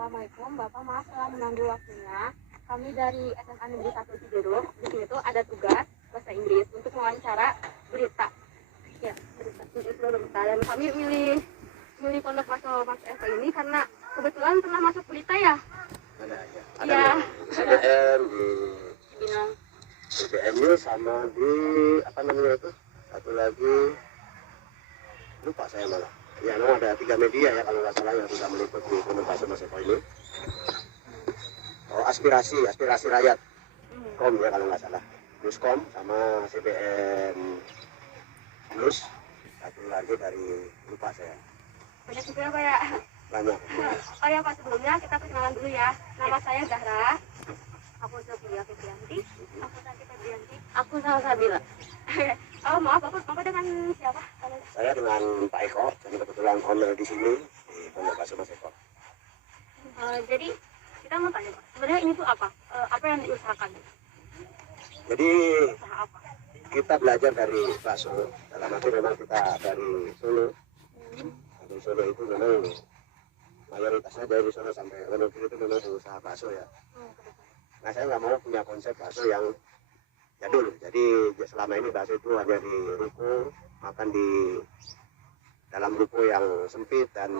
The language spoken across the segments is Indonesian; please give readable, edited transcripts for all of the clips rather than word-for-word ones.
Assalamualaikum, Bapak, maaf telah mengganggu waktunya. Kami dari SMA Negeri 1 Cijedug. Di sini tuh ada tugas bahasa Inggris untuk mewawancara berita. Ya, berita. Dan kami milih Pondok Mas Eko ini karena kebetulan pernah masuk berita ya. Ada CBM di Binang. CBM-nya sama di apa namanya itu? Satu lagi lupa saya malah. Ya, memang ada 3 media ya kalau nggak salah yang sudah meliput di Pondok Mas Eko ini. Oh, aspirasi rakyat. Kom ya kalau nggak salah. Newscom sama CBM News. Satu lagi dari lupa saya. Banyak juga Pak ya. Banyak. Oh ya Pak, sebelumnya kita perkenalan dulu ya. Nama saya Zahra. Aku Zofia Febrianti. Aku Santi Febrianti. Aku Salsabila. Oh maaf Bapak dengan siapa? Saya dengan Pak Eko, dan kebetulan owner di sini di Pondok Mas Eko. Jadi kita mau tanya Pak, sebenarnya ini tuh apa? Apa yang diusahakan? Jadi Usaha apa? kita belajar dari bakso. Dalam arti memang kita dari Solo. Dari Solo itu memang mayoritasnya dari Solo sampai Wonogiri itu memang usaha bakso ya. Nah, saya nggak mau punya konsep bakso yang jadul. Jadi selama ini bakso itu hanya di ruko, makan di dalam ruko yang sempit, dan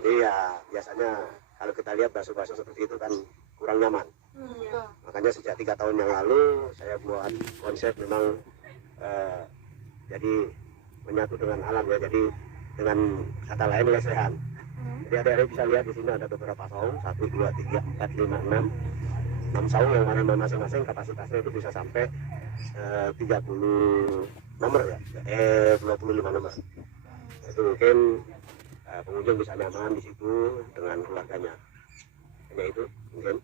ya biasanya kalau kita lihat bakso-bakso seperti itu kan kurang nyaman. Makanya sejak 3 tahun yang lalu saya buat konsep memang jadi menyatu dengan alam ya. Jadi dengan kata lain lesehan. Jadi adik-adik bisa lihat di sini ada beberapa saung, 1, 2, 3, 4, 5, 6 saung yang mana masing-masing kapasitasnya itu bisa sampai 30 nomor ya, 25 nomor. Itu mungkin pengunjung bisa nyaman di situ dengan keluarganya. Hanya itu mungkin.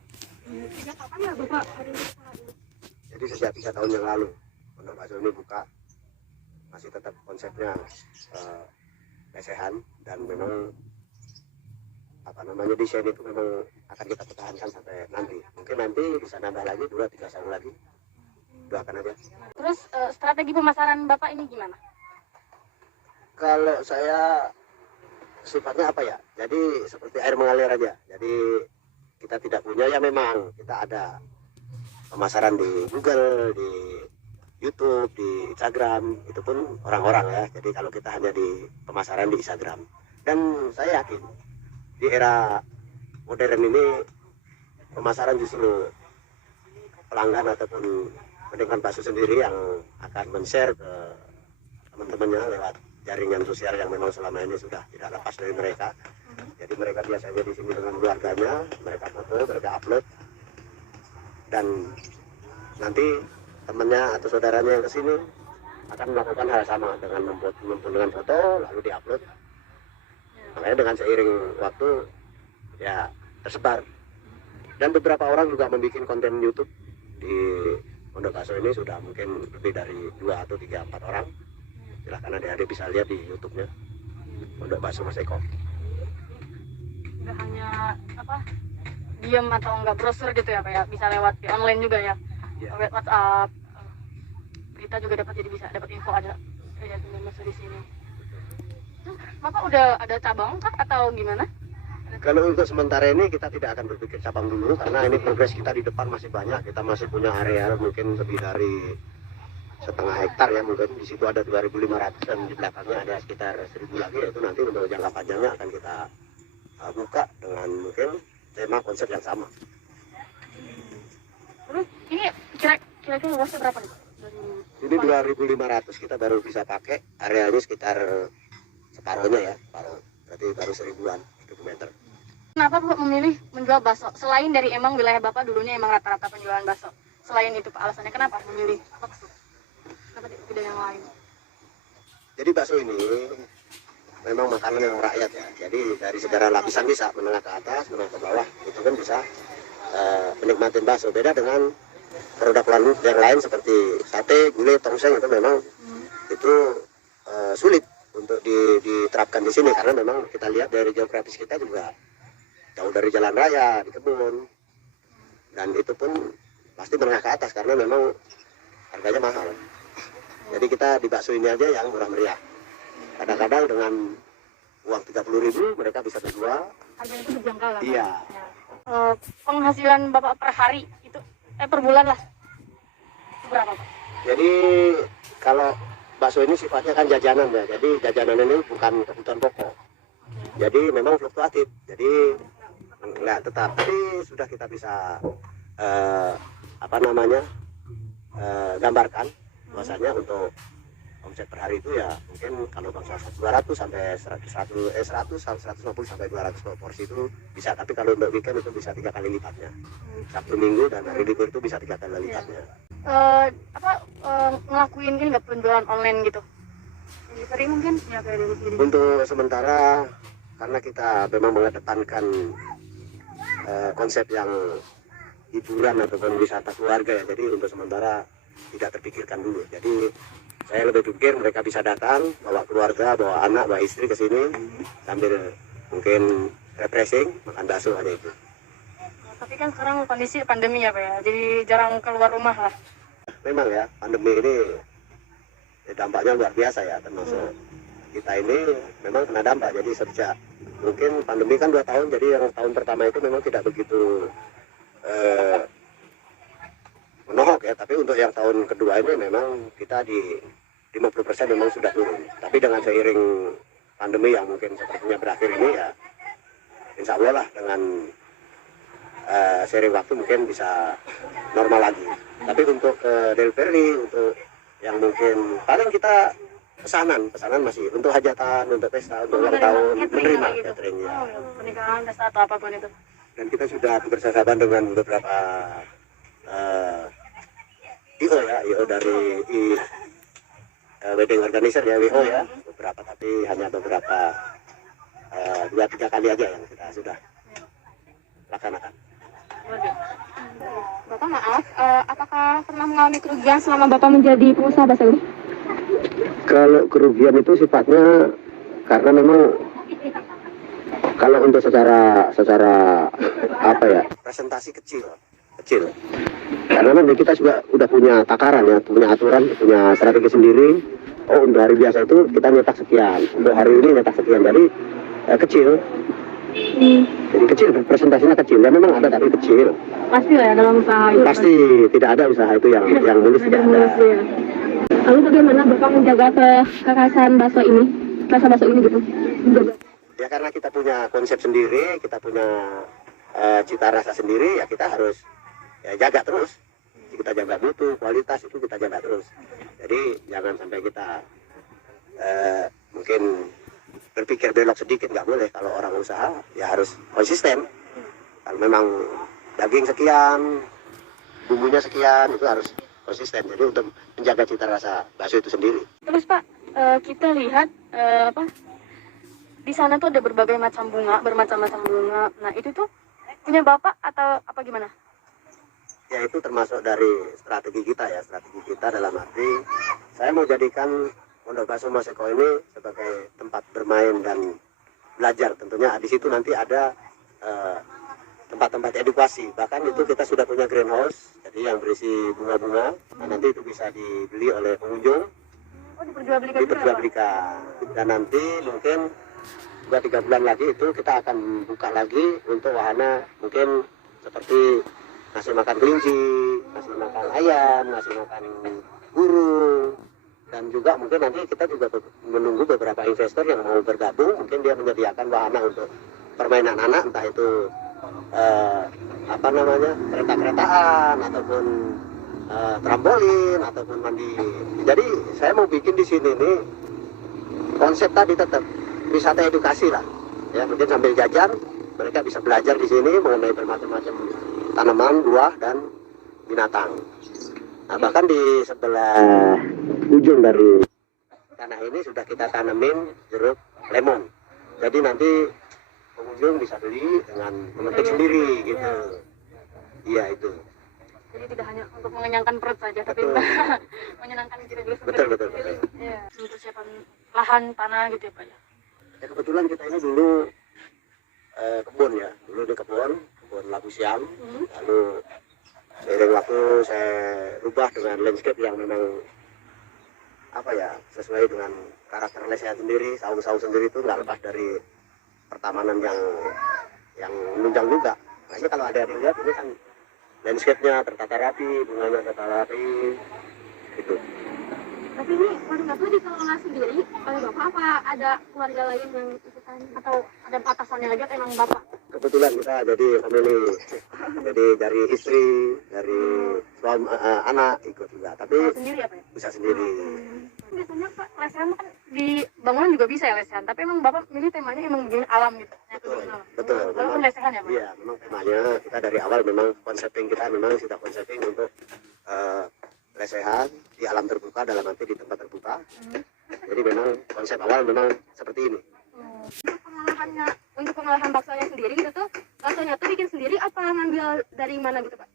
Sejak kapan ya Bapak hari ini? Jadi sejak 3 tahun yang lalu Pondok Bakso ini buka, masih tetap konsepnya lesehan, dan memang apa namanya desain itu memang akan kita pertahankan sampai nanti. Mungkin nanti bisa nambah lagi 2-3 tahun lagi. Doakan aja. Terus strategi pemasaran Bapak ini gimana? Kalau saya sifatnya apa ya? Jadi seperti air mengalir aja. Jadi kita tidak punya ya, memang kita ada pemasaran di Google, di YouTube, di Instagram, itu pun orang-orang ya. Jadi kalau kita hanya di pemasaran di Instagram, dan saya yakin di era modern ini pemasaran justru pelanggan ataupun penikmat bakso sendiri yang akan men-share ke teman-temannya lewat jaringan sosial yang memang selama ini sudah tidak lepas dari mereka. Jadi mereka biasanya di sini dengan keluarganya, mereka foto, mereka upload, dan nanti temannya atau saudaranya yang kesini akan melakukan hal sama dengan mengumpulkan foto lalu diupload. Makanya dengan seiring waktu ya tersebar, dan beberapa orang juga membuat konten YouTube di Pondok Bakso ini sudah mungkin lebih dari 2 atau 3, 4 orang. Silahkan adik-adik bisa lihat di YouTube-nya Pondok Bakso Mas Eko. Nggak hanya apa diam atau nggak browser gitu ya Pak ya, bisa lewat di online juga ya, lewat WhatsApp, berita juga dapat, jadi bisa dapat info ada kayak masuk di sini. Bapak udah ada cabang kah atau gimana? Kalau untuk sementara ini kita tidak akan berpikir cabang dulu, karena ini progres kita di depan masih banyak. Kita masih punya area mungkin lebih dari 1,5 hektar ya, mungkin di situ ada 2.500 dan di belakangnya ada sekitar 1.000 lagi. Itu nanti untuk jangka panjangnya akan kita buka dengan mungkin tema konsep yang sama. Terus ini kira-kira luasnya berapa nih Pak? Ini 2.500 kita baru bisa pakai, areanya sekitar separuhnya ya, berarti baru 1.000-an meter. Kenapa Bapak memilih menjual bakso? Selain dari emang wilayah Bapak dulunya emang rata-rata penjualan bakso. Selain itu Pak, alasannya kenapa memilih bakso? Kenapa tidak yang lain? Jadi bakso ini memang makanan yang rakyat ya. Jadi dari segala lapisan bisa, menengah ke atas, menengah ke bawah, itu kan bisa menikmati bakso. Beda dengan produk yang lain seperti sate, gulai, tongseng, itu memang itu sulit untuk diterapkan di sini, karena memang kita lihat dari geografis kita juga jauh dari jalan raya, di kebun, dan itu pun pasti menengah ke atas karena memang harganya mahal. Jadi kita di bakso ini aja yang murah meriah. Kadang-kadang dengan uang 30.000 mereka bisa terjual. Harganya itu berjangkau lah. Iya. Penghasilan Bapak per hari itu per bulan lah berapa Pak? Jadi kalau bakso ini sifatnya kan jajanan ya. Jadi jajanan ini bukan kebutuhan pokok. Jadi memang fluktuatif. Jadi nggak tetap. Tapi sudah kita bisa apa namanya gambarkan bahwasanya untuk omset per hari itu ya mungkin kalau bangsa 200 sampai 100 150 sampai 200 porsi itu bisa, tapi kalau untuk weekend itu bisa 3 kali lipatnya. Sabtu Minggu dan hari libur itu bisa 3 kali lipatnya. Ngelakuin ini nggak penjualan online gitu? Delivery mungkin ya kayak delivery. Untuk sementara karena kita memang mengedepankan konsep yang hiburan ataupun wisata keluarga ya, jadi untuk sementara tidak terpikirkan dulu. Jadi saya lebih pikir mereka bisa datang, bawa keluarga, bawa anak, bawa istri ke sini sambil mungkin refreshing, makan bakso aja itu. Tapi kan sekarang kondisi pandemi ya Pak ya, jadi jarang keluar rumah lah. Memang ya, pandemi ini dampaknya luar biasa ya, termasuk kita ini memang kena dampak. Jadi sejak mungkin pandemi kan 2 tahun, jadi yang tahun pertama itu memang tidak begitu menohok ya, tapi untuk yang tahun kedua ini memang kita di 50% memang sudah turun. Tapi dengan seiring pandemi yang mungkin sepertinya berakhir ini ya, insya Allah lah dengan seiring waktu mungkin bisa normal lagi. Tapi untuk delivery, untuk yang mungkin paling kita pesanan masih untuk hajatan, untuk pesta, untuk ulang tahun, menerima cateringnya. Pernikahan, pesta atau apapun itu. Dan kita sudah bekerjasama dengan beberapa IO ya, IO dari wedding organizer ya, WO ya, beberapa, tapi hanya beberapa 2-3 kali aja yang kita sudah laksanakan. Bapak maaf, apakah pernah mengalami kerugian selama Bapak menjadi pengusaha bakso ini? Kalau kerugian itu sifatnya karena memang kalau untuk secara apa ya, presentasi kecil. Karena nanti kita juga udah punya takaran ya, punya aturan, punya strategi sendiri. Oh, untuk hari biasa itu kita nyetak sekian, untuk hari ini nyetak sekian, jadi kecil. Jadi kecil, presentasinya kecil. Ya memang ada tapi kecil. Pasti lah ya dalam usaha itu. Pasti tidak ada usaha itu yang mulus, tidak ada. Ya. Lalu bagaimana Bapak menjaga kekhasan bakso ini, rasa bakso ini gitu? Menjaga. Ya karena kita punya konsep sendiri, kita punya cita rasa sendiri, ya kita harus ya jaga terus. Kita jaga mutu, kualitas itu kita jaga terus. Jadi jangan sampai kita mungkin berpikir belok sedikit, nggak boleh. Kalau orang usaha ya harus konsisten. Kalau memang daging sekian, bumbunya sekian, itu harus konsisten. Jadi untuk menjaga cita rasa bakso itu sendiri. Terus Pak, kita lihat di sana tuh ada berbagai macam bunga, bermacam-macam bunga. Nah itu tuh punya Bapak atau apa gimana? Ya itu termasuk dari strategi kita ya, strategi kita dalam arti saya mau jadikan Pondok Bakso Mas Eko ini sebagai tempat bermain dan belajar. Tentunya di situ nanti ada tempat-tempat edukasi. Bahkan itu kita sudah punya greenhouse, jadi yang berisi bunga-bunga. Nah, nanti itu bisa dibeli oleh pengunjung. Oh, diperjualbelikan. Diperjualbelikan. Dan nanti mungkin 2-3 bulan lagi itu kita akan buka lagi untuk wahana mungkin seperti ngasih makan kelinci, ngasih makan ayam, ngasih makan burung, dan juga mungkin nanti kita juga menunggu beberapa investor yang mau bergabung, mungkin dia menyediakan wahana untuk permainan anak, entah itu kereta-keretaan ataupun trampolin ataupun mandi. Jadi saya mau bikin di sini nih konsep tadi tetap wisata edukasi lah, ya mungkin sambil jajan mereka bisa belajar di sini mengenai bermacam-macam tanaman, buah, dan binatang. Nah, bahkan di sebelah ujung dari tanah ini sudah kita tanemin jeruk lemon. Jadi nanti pengunjung bisa beli dengan memetik sendiri gitu. Iya itu. Jadi tidak hanya untuk mengenyangkan perut saja, tapi menyenangkan diri juga Betul. sendiri. Iya, untuk persiapan lahan tanah gitu ya Pak ya. Ya, kebetulan kita ini dulu kebun ya, dulu di kebun labu siam, lalu seiring waktu saya rubah dengan landscape yang memang apa ya, sesuai dengan karakter saya sendiri. Saung-saung sendiri itu nggak lepas dari pertamanan yang menunjang juga. Makanya kalau ada yang lihat ini kan landscape-nya tertata rapi, bunganya tertata rapi, gitu. Tapi ini warung bapak dikelola sendiri oleh bapak apa ada keluarga lain yang ikutan atau ada atasannya lagi atau emang bapak? Kebetulan kita jadi family, jadi dari istri, dari suami, anak ikut juga. Tapi Kalau sendiri apa ya? bisa sendiri. Biasanya Pak lesehan kan di bangunan juga bisa ya lesehan, tapi emang bapak milih temanya emang begini alam gitu. Betul, betul. Walaupun lesehan ya Pak? Iya, memang temanya kita dari awal memang konsepting kita memang sudah konsepting untuk lesehan di alam terbuka, dalam arti di tempat terbuka. Jadi memang konsep awal memang seperti ini. Untuk pengolahan baksonya sendiri gitu tuh, baksonya tuh bikin sendiri apa ngambil dari mana gitu Pak?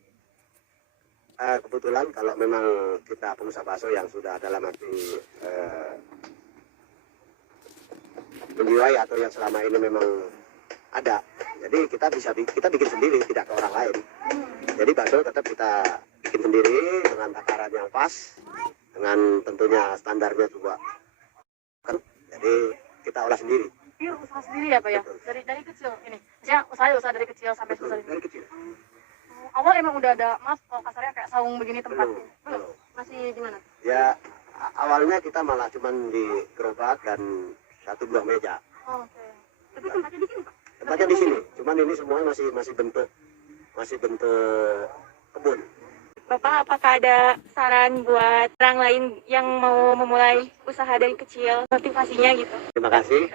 Kebetulan kalau memang kita pengusaha bakso yang sudah dalam arti menjiwai atau yang selama ini memang ada, jadi kita bikin sendiri, tidak ke orang lain. Jadi bakso tetap kita bikin sendiri dengan takaran yang pas, dengan tentunya standarnya juga. Jadi kita olah sendiri. Iya, usaha sendiri ya Pak ya? Dari kecil ini. Maksudnya usaha dari kecil sampai selesai. Dari kecil. Awal emang udah ada mas kalau kasarnya kayak saung begini tempatnya. Belum. Masih di mana? Ya awalnya kita malah cuman di gerobak dan 1 buah meja. Oh, oke. Tapi tempatnya di sini Pak? Tempatnya di sini. Cuman ini semuanya masih bentuk kebun. Bapak, apakah ada saran buat orang lain yang mau memulai usaha dari kecil, motivasinya gitu? Terima kasih.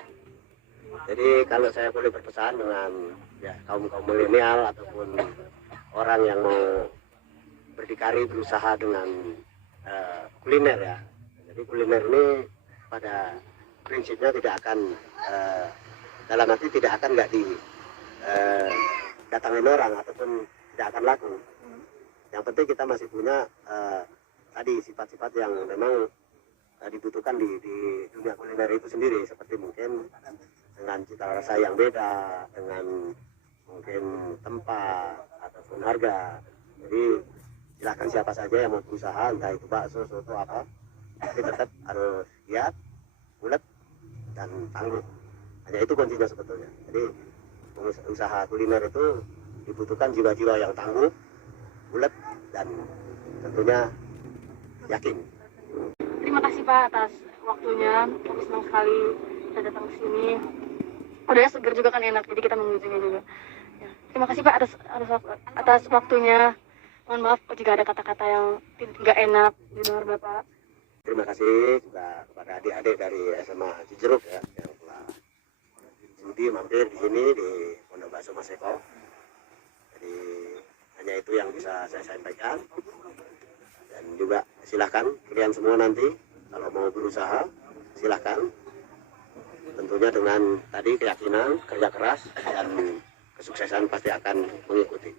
Jadi kalau saya boleh berpesan dengan ya kaum milenial ataupun orang yang mau berdikari berusaha dengan kuliner ya. Jadi kuliner ini pada prinsipnya tidak akan dalam arti tidak akan nggak datangin orang ataupun tidak akan laku. Yang penting kita masih punya tadi sifat-sifat yang memang dibutuhkan di dunia kuliner itu sendiri, seperti mungkin dengan cita rasa yang beda, dengan mungkin tempat ataupun harga. Jadi silakan siapa saja yang mau berusaha, entah itu bakso, soto apa, tapi tetap harus giat, bulat dan tangguh. Hanya itu kuncinya sebetulnya. Jadi usaha kuliner itu dibutuhkan jiwa-jiwa yang tangguh, bulat dan tentunya yakin. Terima kasih Pak atas waktunya. Kami senang sekali bisa datang ke sini. Udahnya seger juga kan enak, jadi kita mengunjungi juga. Ya. Terima kasih Pak atas waktunya. Mohon maaf jika ada kata-kata yang tidak enak didengar Bapak. Terima kasih juga kepada adik-adik dari SMA Cijeruk ya yang telah sudi mampir di sini di Pondok Bakso Mas Eko. Jadi hanya itu yang bisa saya sampaikan. Dan juga silahkan kalian semua nanti kalau mau berusaha silahkan, tentunya dengan tadi keyakinan, kerja keras dan kesuksesan pasti akan mengikuti.